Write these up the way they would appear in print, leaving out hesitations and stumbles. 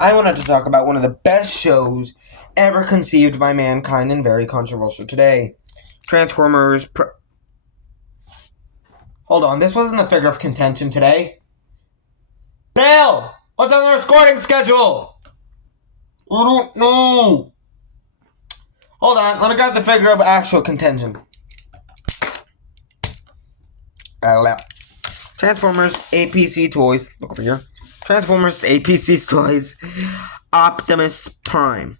I wanted to talk about one of the best shows ever conceived by mankind and very controversial today. Transformers. Hold on, this wasn't the figure of contention today. Bill! What's on their scoring schedule? I don't know. Hold on, let me grab the figure of actual contention. Transformers APC toys. Look over here. Transformers APC toys. Optimus Prime.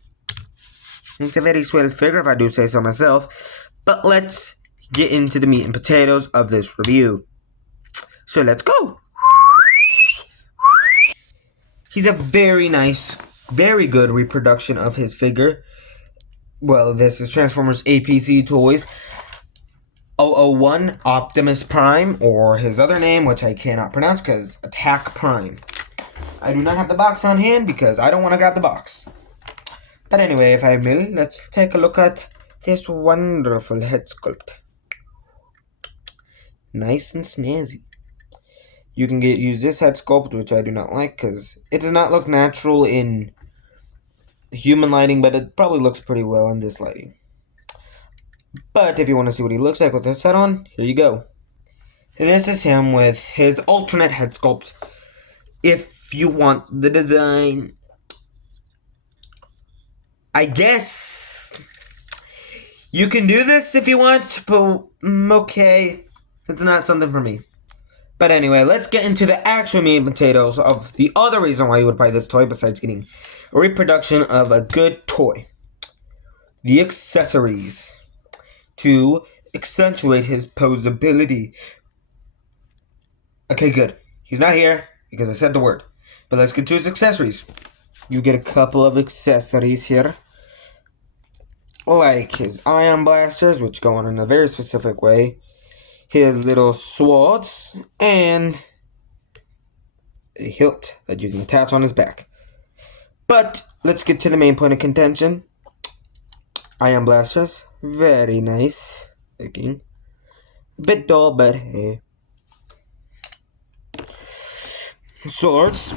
It's a very swell figure if I do say so myself. But let's get into the meat and potatoes of this review. So let's go. He's a very nice, very good reproduction of his figure. Well, this is Transformers APC Toys 001 Optimus Prime, or his other name, which I cannot pronounce because Attack Prime. I do not have the box on hand because I don't want to grab the box. But anyway, if I may, let's take a look at this wonderful head sculpt. Nice and snazzy. You can use this head sculpt, which I do not like because it does not look natural in human lighting, but it probably looks pretty well in this lighting. But if you want to see what he looks like with this head on, here you go. This is him with his alternate head sculpt. If you want the design, I guess you can do this if you want, but okay, it's not something for me. But anyway, let's get into the actual meat and potatoes of the other reason why you would buy this toy besides getting a reproduction of a good toy. The accessories to accentuate his posability. Okay, good. He's not here because I said the word. But let's get to his accessories. You get a couple of accessories here. Like his ion blasters, which go on in a very specific way. His little swords, and a hilt that you can attach on his back. But let's get to the main point of contention. Ion blasters, very nice looking. A bit dull, but hey. Swords,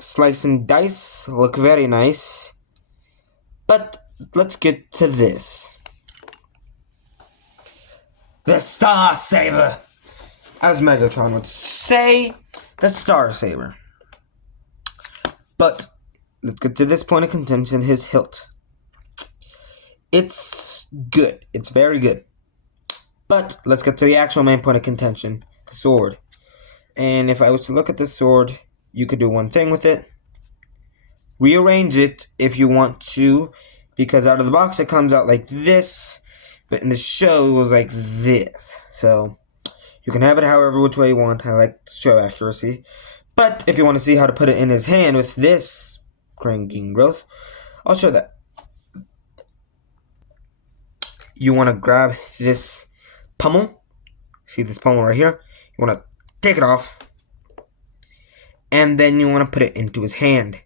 slice and dice, look very nice. But let's get to this. The Star Saber! As Megatron would say, the Star Saber. But let's get to this point of contention, his hilt. It's good. It's very good. But let's get to the actual main point of contention, the sword. And if I was to look at the sword, you could do one thing with it. Rearrange it if you want to, because out of the box it comes out like this. But in the show, it was like this. So, you can have it however which way you want. I like show accuracy. But, if you want to see how to put it in his hand with this cranking growth, I'll show that. You want to grab this pommel. See this pommel right here? You want to take it off. And then you want to put it into his hand.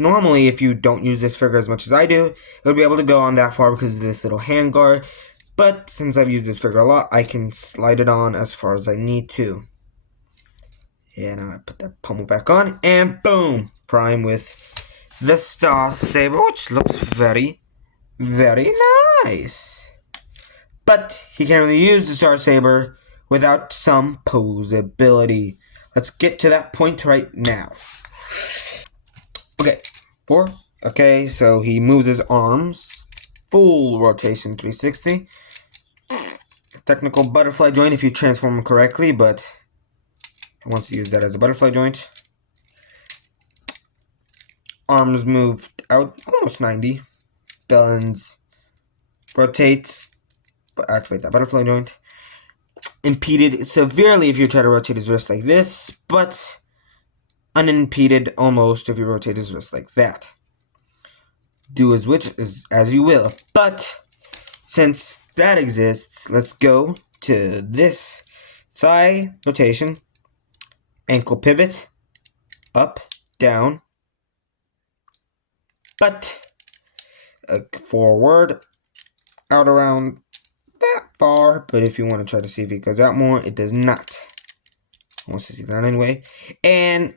Normally, if you don't use this figure as much as I do, it would be able to go on that far because of this little hand guard. But since I've used this figure a lot, I can slide it on as far as I need to. And I put that pommel back on, and boom! Prime with the Star Saber, which looks very, very nice. But he can't really use the Star Saber without some posability. Let's get to that point right now. Okay, so he moves his arms. Full rotation 360. Technical butterfly joint if you transform him correctly, but he wants to use that as a butterfly joint. Arms moved out almost 90. Bends. Rotates. Activate that butterfly joint. Impeded severely if you try to rotate his wrist like this, but unimpeded almost if you rotate his wrist like that. Do as you will. But since that exists, let's go to this thigh rotation, ankle pivot, up, down, but forward, out around that far. But if you want to try to see if it goes out more, it does not. I want to see that anyway. And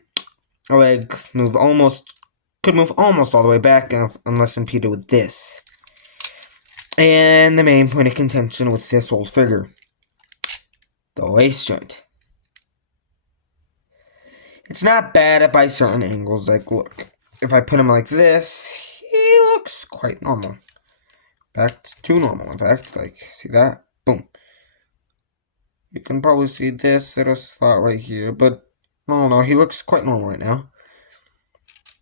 legs could move almost all the way back unless impeded with this. And the main point of contention with this old figure, the waist joint. It's not bad at by certain angles. Like, look, if I put him like this, he looks quite normal. Back to normal, in fact. Like, see that? Boom. You can probably see this little slot right here, but I don't know, he looks quite normal right now.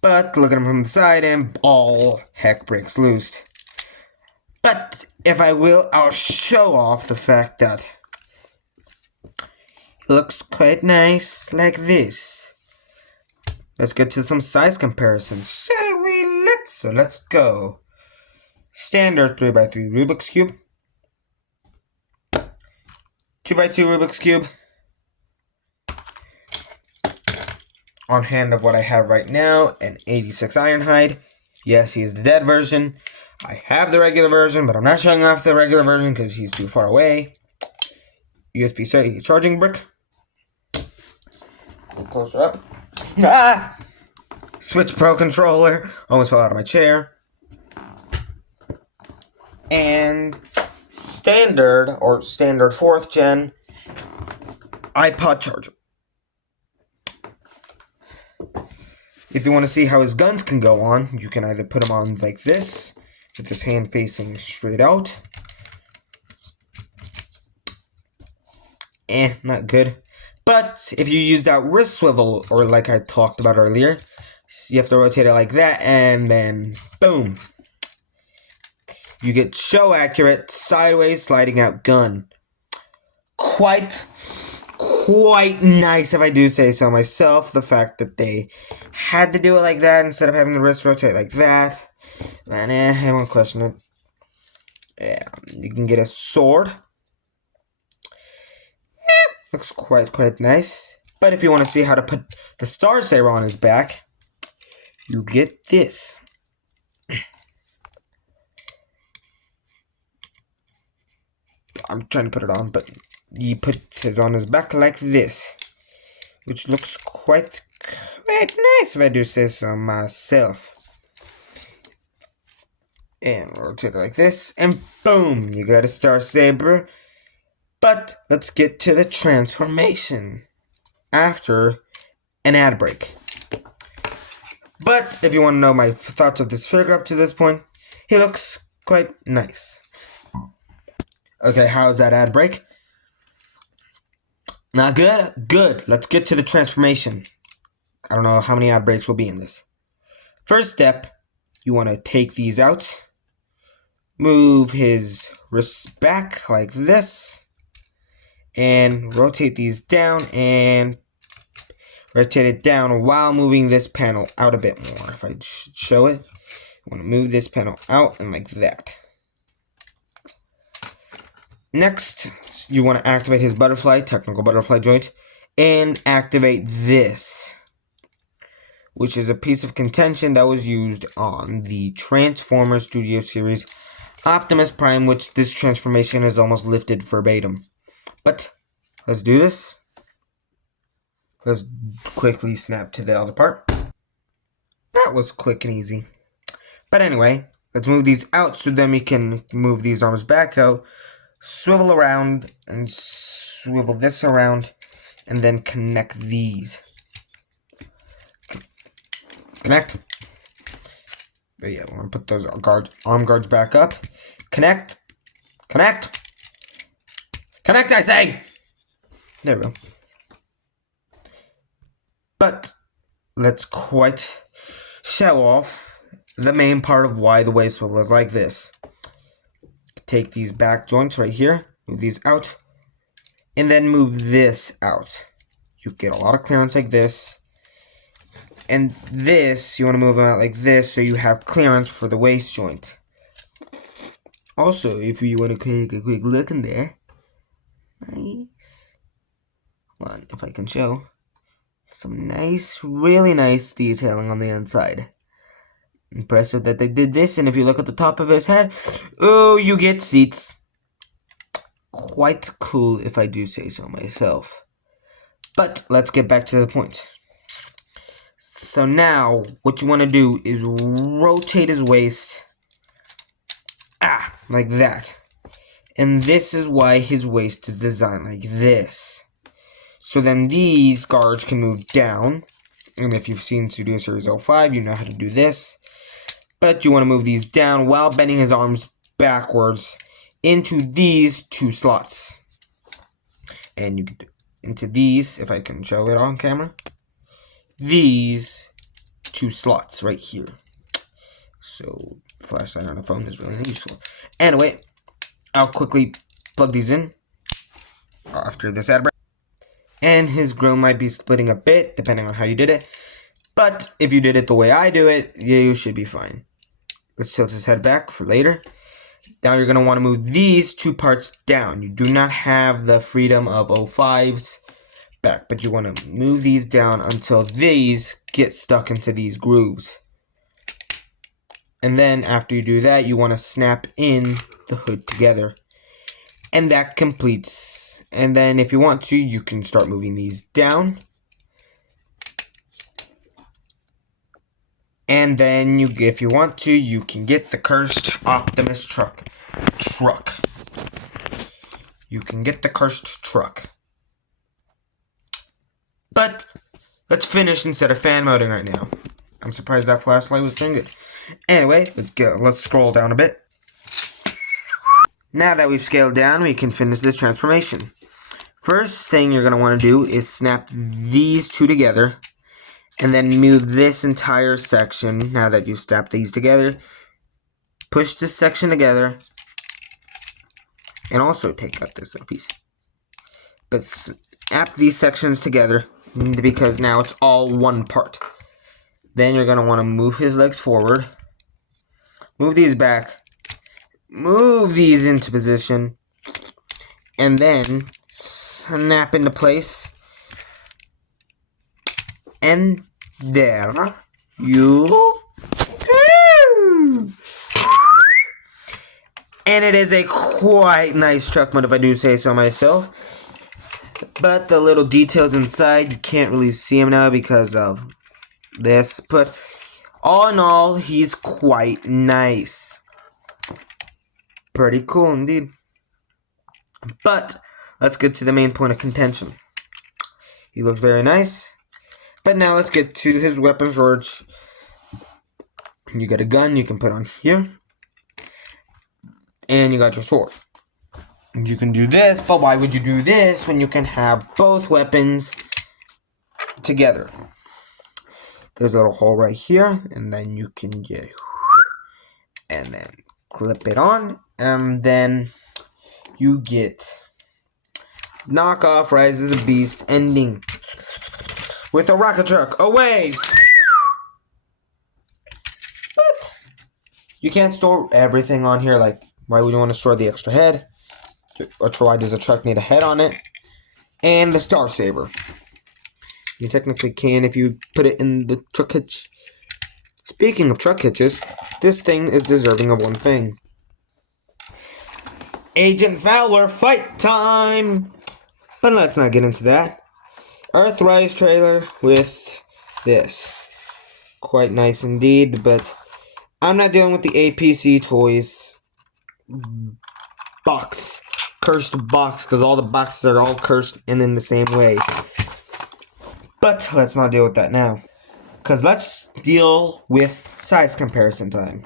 But look at him from the side and all heck breaks loose. But if I will, I'll show off the fact that he looks quite nice like this. Let's get to some size comparisons, shall we? Let's go. Standard 3x3 Rubik's Cube. 2x2 Rubik's Cube. On hand of what I have right now, an 86 Ironhide. Yes, he's the dead version. I have the regular version, but I'm not showing off the regular version because he's too far away. USB-C charging brick. Get closer up. Ah! Switch Pro controller. Almost fell out of my chair. And standard 4th gen iPod charger. If you want to see how his guns can go on, you can either put them on like this, with his hand facing straight out. Not good. But if you use that wrist swivel, or like I talked about earlier, you have to rotate it like that, and then boom. You get show accurate, sideways sliding out gun. Quite nice, if I do say so myself. The fact that they had to do it like that instead of having the wrist rotate like that. Man, I won't question it. Yeah, you can get a sword. Looks quite nice. But if you want to see how to put the Star Saber on his back, you get this. I'm trying to put it on, but he puts it on his back like this, which looks quite nice, if I do say so myself. And rotate it like this, and boom, you got a Star Saber. But let's get to the transformation after an ad break. But if you want to know my thoughts of this figure up to this point, he looks quite nice. Okay, how's that ad break? Not good? Good. Let's get to the transformation. I don't know how many ad breaks will be in this. First step, you want to take these out. Move his wrists back like this. And rotate these down and rotate it down while moving this panel out a bit more. If I show it, you want to move this panel out and like that. Next, you want to activate his technical butterfly joint, and activate this, which is a piece of contention that was used on the Transformers Studio Series Optimus Prime, which this transformation is almost lifted verbatim. But let's do this. Let's quickly snap to the other part. That was quick and easy. But anyway, let's move these out so then we can move these arms back out. Swivel around and swivel this around and then connect these. Connect. But yeah, we're gonna put those arm guards back up. Connect. Connect. Connect, I say! There we go. But let's quite show off the main part of why the waist swivel is like this. Take these back joints right here, move these out, and then move this out. You get a lot of clearance like this. And this, you want to move them out like this so you have clearance for the waist joint. Also, if you want to take a quick look in there, nice. Hold on, if I can show. Some nice, really nice detailing on the inside. Impressive that they did this, and if you look at the top of his head, oh, you get seats. Quite cool, if I do say so myself. But let's get back to the point. So now, what you want to do is rotate his waist. Like that. And this is why his waist is designed like this. So then these guards can move down. And if you've seen Studio Series 05, you know how to do this. But you want to move these down while bending his arms backwards into these two slots. And you get into these, if I can show it on camera. These two slots right here. So, flashlight on a phone is really useful. Anyway, I'll quickly plug these in after this ad break. And his grill might be splitting a bit, depending on how you did it. But if you did it the way I do it, you should be fine. Let's tilt his head back for later. Now you're going to want to move these two parts down. You do not have the freedom of 05's back, but you want to move these down until these get stuck into these grooves. And then after you do that, you want to snap in the hood together. And that completes. And then if you want to, you can start moving these down. And then if you want to, you can get the cursed Optimus truck. You can get the cursed truck. But let's finish instead of fan moding right now. I'm surprised that flashlight was doing good. Anyway, let's scroll down a bit. Now that we've scaled down, we can finish this transformation. First thing you're going to want to do is snap these two together. And then move this entire section, now that you've snapped these together. Push this section together. And also take out this little piece. But snap these sections together, because now it's all one part. Then you're going to want to move his legs forward. Move these back. Move these into position. And then snap into place. And there you go. And it is a quite nice truck mod, if I do say so myself. But the little details inside, you can't really see them now because of this. But all in all, he's quite nice. Pretty cool indeed. But let's get to the main point of contention. He looks very nice. But now let's get to his weapon storage. You got a gun you can put on here. And you got your sword. You can do this, but why would you do this when you can have both weapons together? There's a little hole right here, and then you can get, and then clip it on, and then you get knockoff Rise of the Beast ending. With a rocket truck, away! But you can't store everything on here. Like, why would you want to store the extra head? Or why does a truck need a head on it? And the Star Saber. You technically can if you put it in the truck hitch. Speaking of truck hitches, this thing is deserving of one thing. Agent Fowler, fight time! But let's not get into that. Earthrise trailer with this. Quite nice indeed, but I'm not dealing with the APC toys box. Cursed box, because all the boxes are all cursed and in the same way. But let's not deal with that now. Because let's deal with size comparison time.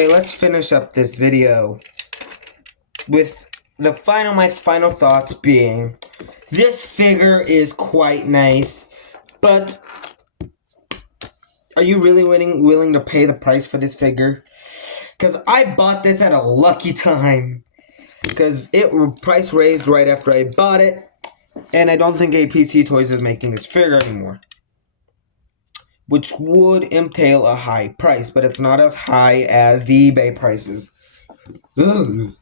Okay, let's finish up this video with my final thoughts being, this figure is quite nice, but are you really willing to pay the price for this figure? Because I bought this at a lucky time, because price raised right after I bought it, and I don't think APC Toys is making this figure anymore, which would entail a high price, but it's not as high as the eBay prices. Ugh.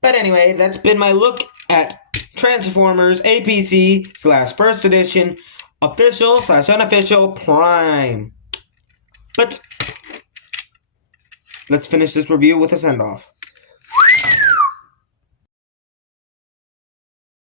But anyway, that's been my look at Transformers APC / First Edition official / unofficial Prime. But let's finish this review with a send-off.